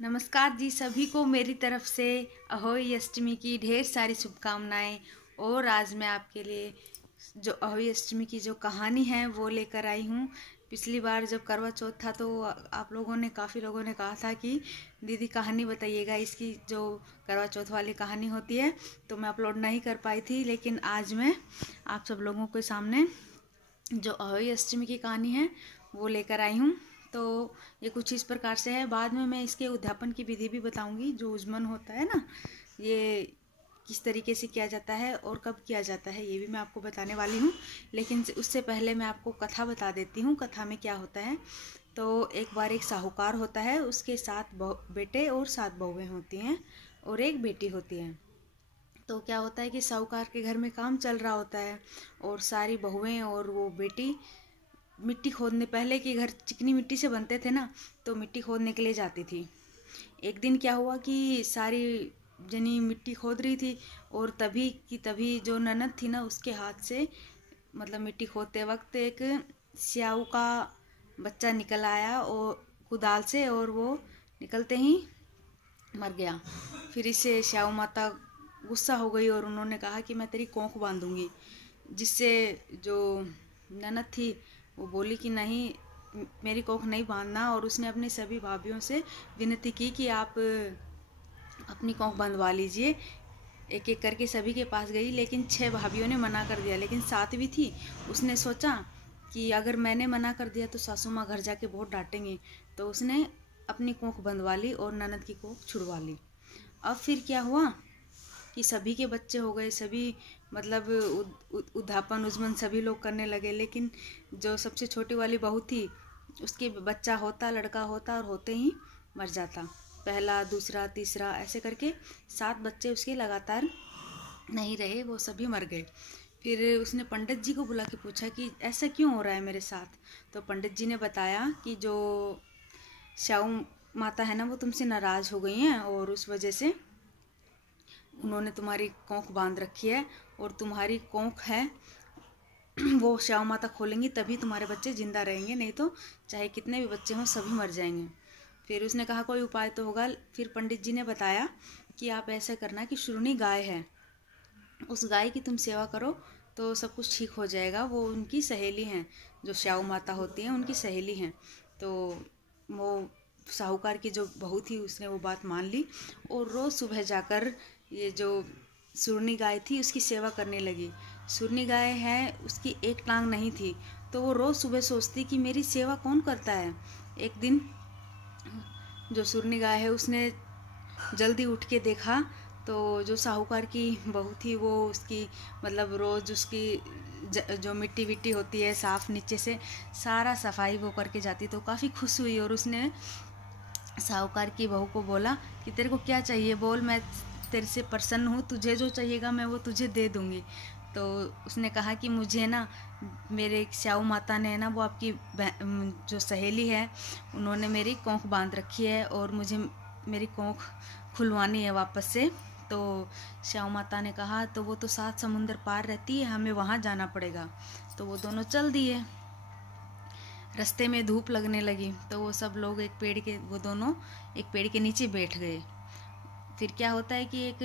नमस्कार जी, सभी को मेरी तरफ से अहोई अष्टमी की ढेर सारी शुभकामनाएं। और आज मैं आपके लिए जो अहोई अष्टमी की जो कहानी है वो लेकर आई हूँ। पिछली बार जब करवा चौथ था तो आप लोगों ने काफ़ी लोगों ने कहा था कि दीदी कहानी बताइएगा, इसकी जो करवा चौथ वाली कहानी होती है, तो मैं अपलोड नहीं कर पाई थी। लेकिन आज मैं आप सब लोगों के सामने जो अहोई अष्टमी की कहानी है वो लेकर आई हूँ। तो ये कुछ इस प्रकार से है। बाद में मैं इसके उद्यापन की विधि भी बताऊंगी। जो उजमन होता है ना, ये किस तरीके से किया जाता है और कब किया जाता है, ये भी मैं आपको बताने वाली हूँ। लेकिन उससे पहले मैं आपको कथा बता देती हूँ। कथा में क्या होता है, तो एक बार एक साहूकार होता है, उसके 7 बेटे और 7 बहुएं होती हैं और एक बेटी होती है। तो क्या होता है कि साहूकार के घर में काम चल रहा होता है और सारी बहुएं और वो बेटी मिट्टी खोदने, पहले के घर चिकनी मिट्टी से बनते थे ना, तो मिट्टी खोदने के लिए जाती थी। एक दिन क्या हुआ कि सारी जनी मिट्टी खोद रही थी और तभी की तभी जो ननद थी ना, उसके हाथ से मतलब मिट्टी खोदते वक्त एक स्याऊ का बच्चा निकल आया और कुदाल से, और वो निकलते ही मर गया। फिर इससे स्याऊ माता गुस्सा हो गई और उन्होंने कहा कि मैं तेरी कोंख बांधूंगी। जिससे जो ननद थी वो बोली कि नहीं, मेरी कोख नहीं बांधना। और उसने अपनी सभी भाभीयों से विनती की कि आप अपनी कोख बंधवा लीजिए। एक एक करके सभी के पास गई, लेकिन 6 भाभीयों ने मना कर दिया। लेकिन 7वीं थी, उसने सोचा कि अगर मैंने मना कर दिया तो सासू माँ घर जाके बहुत डांटेंगे। तो उसने अपनी कोख बंधवा ली और ननद की कोख छुड़वा ली। अब फिर क्या हुआ कि सभी के बच्चे हो गए, सभी मतलब उद्यापन उजमन सभी लोग करने लगे। लेकिन जो सबसे छोटी वाली बहू थी, उसके बच्चा होता, लड़का होता, और होते ही मर जाता। पहला, दूसरा, तीसरा, ऐसे करके 7 बच्चे उसके लगातार नहीं रहे, वो सभी मर गए। फिर उसने पंडित जी को बुला के पूछा कि ऐसा क्यों हो रहा है मेरे साथ। तो पंडित जी ने बताया कि जो स्याऊ माता है ना, वो तुमसे नाराज़ हो गई हैं और उस वजह से उन्होंने तुम्हारी कोंख बांध रखी है। और तुम्हारी कोंख है वो स्याऊ माता खोलेंगी तभी तुम्हारे बच्चे जिंदा रहेंगे, नहीं तो चाहे कितने भी बच्चे हों सभी मर जाएंगे। फिर उसने कहा कोई उपाय तो होगा। फिर पंडित जी ने बताया कि आप ऐसा करना कि शुरनी गाय है, उस गाय की तुम सेवा करो तो सब कुछ ठीक हो जाएगा। वो उनकी सहेली हैं, जो स्याऊ माता होती हैं उनकी सहेली हैं। तो वो साहूकार की जो बहू थी उसने वो बात मान ली और रोज़ सुबह जाकर ये जो सुरनी गाय थी उसकी सेवा करने लगी। सुरनी गाय है, उसकी एक टांग नहीं थी, तो वो रोज़ सुबह सोचती कि मेरी सेवा कौन करता है। एक दिन जो सुरनी गाय है उसने जल्दी उठ के देखा, तो जो साहूकार की बहू थी वो उसकी मतलब रोज़ उसकी जो मिट्टी विट्टी होती है साफ़, नीचे से सारा सफाई वो करके जाती। तो काफ़ी खुश हुई और उसने साहूकार की बहू को बोला कि तेरे को क्या चाहिए बोल, मैं तेरे से प्रसन्न हूँ, तुझे जो चाहिएगा मैं वो तुझे दे दूँगी। तो उसने कहा कि मुझे ना मेरे स्याऊ माता ने ना, वो आपकी जो सहेली है, उन्होंने मेरी कोंख बांध रखी है और मुझे मेरी कोंख खुलवानी है वापस से। तो स्याऊ माता ने कहा तो वो तो 7 समुंदर पार रहती है, हमें वहाँ जाना पड़ेगा। तो वो दोनों चल दिए। रास्ते में धूप लगने लगी तो वो सब लोग वो दोनों एक पेड़ के नीचे बैठ गए। फिर क्या होता है कि एक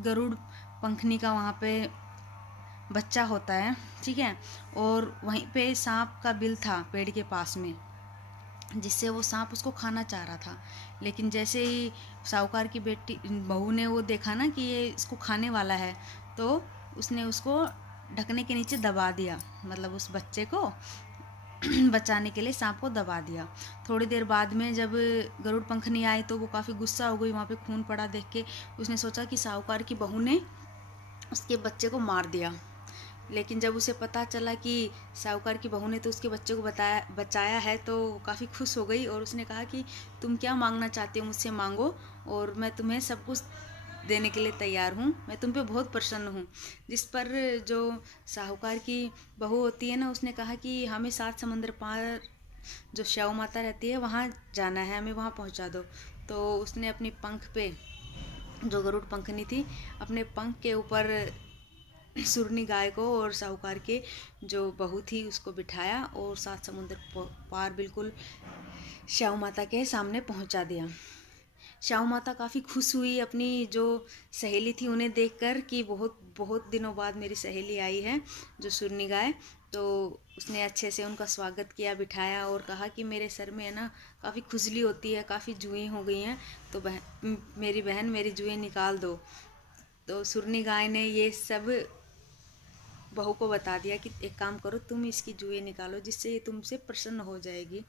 गरुड़ पंखनी का वहाँ पे बच्चा होता है, ठीक है। और वहीं पे सांप का बिल था पेड़ के पास में, जिससे वो सांप उसको खाना चाह रहा था। लेकिन जैसे ही साहूकार की बेटी बहू ने वो देखा ना कि ये इसको खाने वाला है, तो उसने उसको ढकने के नीचे दबा दिया, मतलब उस बच्चे को बचाने के लिए सांप को दबा दिया। थोड़ी देर बाद में जब गरुड़ पंखनी आई तो वो काफ़ी गुस्सा हो गई, वहाँ पे खून पड़ा देख के। उसने सोचा कि साहूकार की बहू ने उसके बच्चे को मार दिया। लेकिन जब उसे पता चला कि साहूकार की बहू ने तो उसके बच्चे को बचाया है, तो काफ़ी खुश हो गई और उसने कहा कि तुम क्या मांगना चाहते हो मुझसे मांगो और मैं तुम्हें सब कुछ देने के लिए तैयार हूँ, मैं तुम पे बहुत प्रसन्न हूँ। जिस पर जो साहूकार की बहू होती है ना, उसने कहा कि हमें 7 समंदर पार जो स्याऊ माता रहती है वहाँ जाना है, हमें वहाँ पहुँचा दो। तो उसने अपनी पंख पे, जो गरुड़ पंखनी थी, अपने पंख के ऊपर सुरनी गाय को और साहूकार के जो बहू थी उसको बिठाया और 7 समुंदर पार बिल्कुल स्याऊ माता के सामने पहुँचा दिया। शाहू माता काफ़ी खुश हुई अपनी जो सहेली थी उन्हें देखकर कि बहुत बहुत दिनों बाद मेरी सहेली आई है जो सुरनी गाय। तो उसने अच्छे से उनका स्वागत किया, बिठाया और कहा कि मेरे सर में है ना काफ़ी खुजली होती है, काफ़ी जुएँ हो गई हैं, तो मेरी बहन मेरी जुएँ निकाल दो। तो सुरनी गाय ने ये सब बहू को बता दिया कि एक काम करो, तुम इसकी जुएँ निकालो जिससे ये तुमसे प्रसन्न हो जाएगी।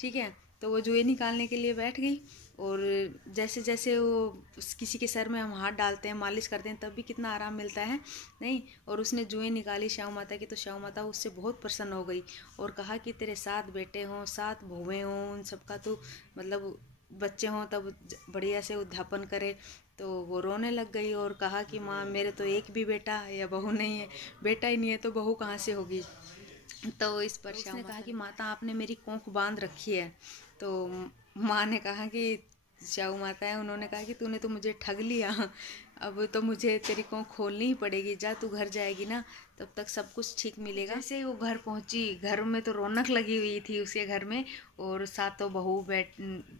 ठीक है, तो वो जुएँ निकालने के लिए बैठ गई। और जैसे जैसे वो किसी के सर में हम हाथ डालते हैं, मालिश करते हैं, तब भी कितना आराम मिलता है नहीं। और उसने जुएँ निकाली शाहू माता की, तो शाहू माता उससे बहुत प्रसन्न हो गई और कहा कि तेरे 7 बेटे हों, 7 बहुएँ हों, उन सबका तो मतलब बच्चे हों तब बढ़िया से उद्यापन करे। तो वो रोने लग गई और कहा कि माँ मेरे तो एक भी बेटा या बहू नहीं है, बेटा ही नहीं है तो बहू कहाँ से होगी। तो इस पर उसने कहा कि माता आपने मेरी कोख बांध रखी है। तो माँ ने कहा कि शाहू माता है, उन्होंने कहा कि तूने तो मुझे ठग लिया, अब तो मुझे तेरी कोख खोलनी ही पड़ेगी, जा तू घर जाएगी ना तब तक सब कुछ ठीक मिलेगा। जैसे वो घर पहुंची, घर में तो रौनक लगी हुई थी उसके घर में, और सातों बहू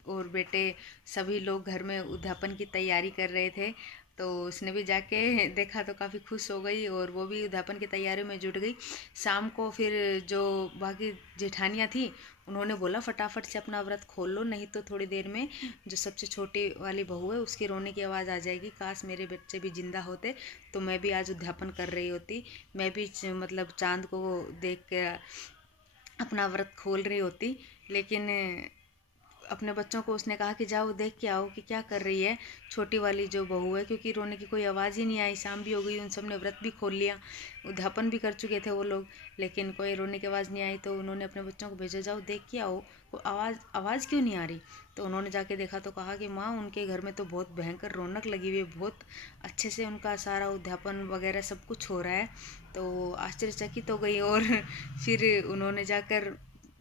और बेटे सभी लोग घर में उद्यापन की तैयारी कर रहे थे। तो उसने भी जाके देखा तो काफ़ी खुश हो गई और वो भी उद्यापन की तैयारियों में जुट गई। शाम को फिर जो बाकी जेठानियाँ थी उन्होंने बोला फटाफट से अपना व्रत खोल लो, नहीं तो थोड़ी देर में जो सबसे छोटी वाली बहू है उसकी रोने की आवाज़ आ जाएगी, काश मेरे बच्चे भी जिंदा होते तो मैं भी आज उद्यापन कर रही होती, मैं भी मतलब चांद को देख के अपना व्रत खोल रही होती। लेकिन अपने बच्चों को उसने कहा कि जाओ देख के आओ कि क्या कर रही है छोटी वाली जो बहू है, क्योंकि रोने की कोई आवाज़ ही नहीं आई। शाम भी हो गई, उन सब ने व्रत भी खोल लिया, उद्यापन भी कर चुके थे वो लोग, लेकिन कोई रोने की आवाज़ नहीं आई। तो उन्होंने अपने बच्चों को भेजा, जाओ देख के आओ वो आवाज़ क्यों नहीं आ रही। तो उन्होंने जाके देखा तो कहा कि माँ उनके घर में तो बहुत भयंकर रौनक लगी हुई है, बहुत अच्छे से उनका सारा उद्यापन वगैरह सब कुछ हो रहा है। तो आश्चर्यचकित हो गई और फिर उन्होंने जाकर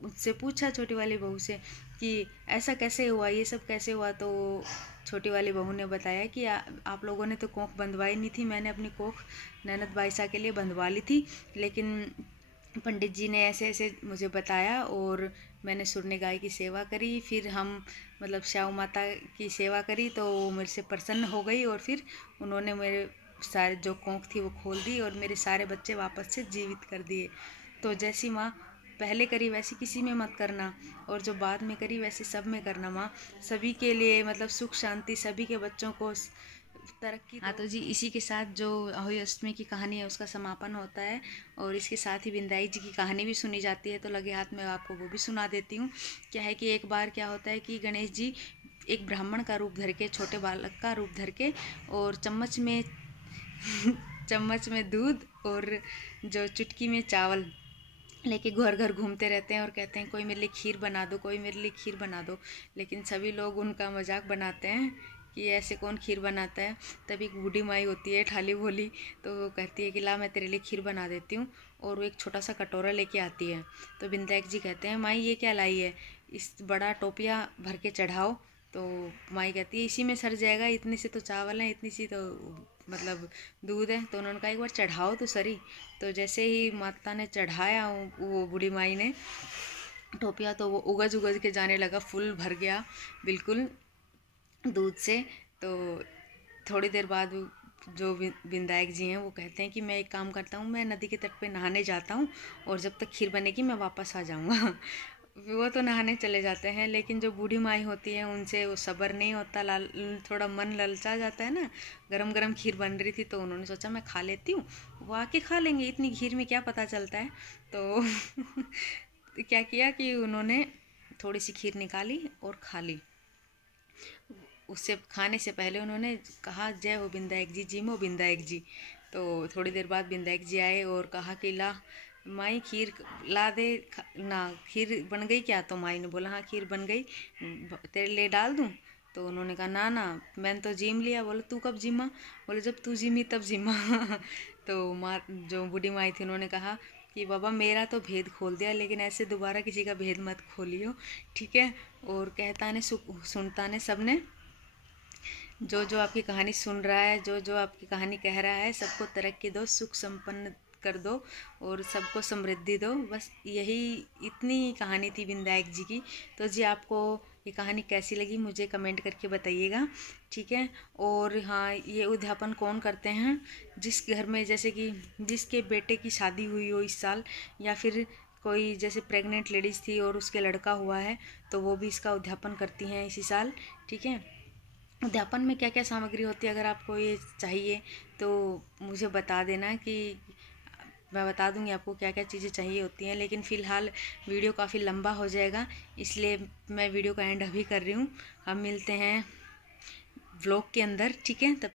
उससे पूछा छोटी वाली बहू से कि ऐसा कैसे हुआ, ये सब कैसे हुआ। तो छोटी वाली बहू ने बताया कि आप लोगों ने तो कोख बंधवाई नहीं थी, मैंने अपनी कोख ननद बाईसा के लिए बंधवा ली थी, लेकिन पंडित जी ने ऐसे ऐसे मुझे बताया और मैंने सुरनी गाय की सेवा करी, फिर हम मतलब शाहू माता की सेवा करी तो वो मेरे से प्रसन्न हो गई और फिर उन्होंने मेरे सारे जो कोख थी वो खोल दी और मेरे सारे बच्चे वापस से जीवित कर दिए। तो जैसी माँ पहले करी वैसी किसी में मत करना, और जो बाद में करी वैसे सब में करना माँ, सभी के लिए मतलब सुख शांति, सभी के बच्चों को तरक्की। हाँ तो जी इसी के साथ जो अहोई अष्टमी की कहानी है उसका समापन होता है, और इसके साथ ही बिंदाई जी की कहानी भी सुनी जाती है। तो लगे हाथ में आपको वो भी सुना देती हूँ। क्या है कि एक बार क्या होता है कि गणेश जी एक ब्राह्मण का रूप धर के, छोटे बालक का रूप धर के, और चम्मच में चम्मच में दूध और जो चुटकी में चावल लेके घर घर घूमते रहते हैं और कहते हैं कोई मेरे लिए खीर बना दो, कोई मेरे लिए खीर बना दो। लेकिन सभी लोग उनका मजाक बनाते हैं कि ऐसे कौन खीर बनाता है। तभी एक बूढ़ी माई होती है ठाली भोली, तो वो कहती है कि ला मैं तेरे लिए खीर बना देती हूँ, और वो एक छोटा सा कटोरा लेके आती है। तो बिंदायक जी कहते हैं माई ये क्या लाई है, इस बड़ा टोपिया भर के चढ़ाओ। तो माई कहती है इसी में सर जाएगा, इतनी सी तो चावल है, इतनी सी तो मतलब दूध है। तो उन्होंने कहा एक बार चढ़ाओ तो सरी। तो जैसे ही माता ने चढ़ाया वो बूढ़ी माई ने टोपिया, तो वो उगज उगज के जाने लगा, फुल भर गया बिल्कुल दूध से। तो थोड़ी देर बाद जो विंदायक जी हैं वो कहते हैं कि मैं एक काम करता हूँ, मैं नदी के तट पे नहाने जाता हूँ और जब तक खीर बनेगी मैं वापस आ जाऊँगा। वो तो नहाने चले जाते हैं, लेकिन जो बूढ़ी माई होती है उनसे वो सब्र नहीं होता, थोड़ा मन ललचा जाता है ना। गरम गरम खीर बन रही थी तो उन्होंने सोचा मैं खा लेती हूँ, वो आके खा लेंगे, इतनी खीर में क्या पता चलता है। तो क्या किया कि उन्होंने थोड़ी सी खीर निकाली और खा ली। उससे खाने से पहले उन्होंने कहा जय हो बिंदायक जी, जिमो बिंदायक जी। तो थोड़ी देर बाद बिंदायक जी आए और कहा कि ला माई खीर ला दे ना, खीर बन गई क्या। तो माई ने बोला हाँ खीर बन गई, तेरे लिए डाल दूँ। तो उन्होंने कहा ना ना मैंने तो जिम लिया। बोले तू कब जिमा। बोले जब तू जिमी तब जिमा। तो माँ जो बूढ़ी माई थी उन्होंने कहा कि बाबा मेरा तो भेद खोल दिया, लेकिन ऐसे दोबारा किसी का भेद मत खोलियो, ठीक है। और कहता ने सुनता ने सब ने, जो जो आपकी कहानी सुन रहा है, जो जो आपकी कहानी कह रहा है, सबको तरक्की दो, सुख संपन्न कर दो और सबको समृद्धि दो। बस यही इतनी कहानी थी बिंदायक जी की। तो जी आपको ये कहानी कैसी लगी मुझे कमेंट करके बताइएगा, ठीक है। और हाँ, ये उद्यापन कौन करते हैं? जिस घर में जैसे कि जिसके बेटे की शादी हुई हो इस साल, या फिर कोई जैसे प्रेग्नेंट लेडीज़ थी और उसके लड़का हुआ है, तो वो भी इसका उद्यापन करती हैं इसी साल, ठीक है। उद्यापन में क्या क्या सामग्री होती है, अगर आपको ये चाहिए तो मुझे बता देना कि मैं बता दूंगी आपको क्या क्या चीज़ें चाहिए होती हैं। लेकिन फ़िलहाल वीडियो काफ़ी लंबा हो जाएगा, इसलिए मैं वीडियो का एंड अभी कर रही हूँ। हम मिलते हैं व्लॉग के अंदर, ठीक है। तब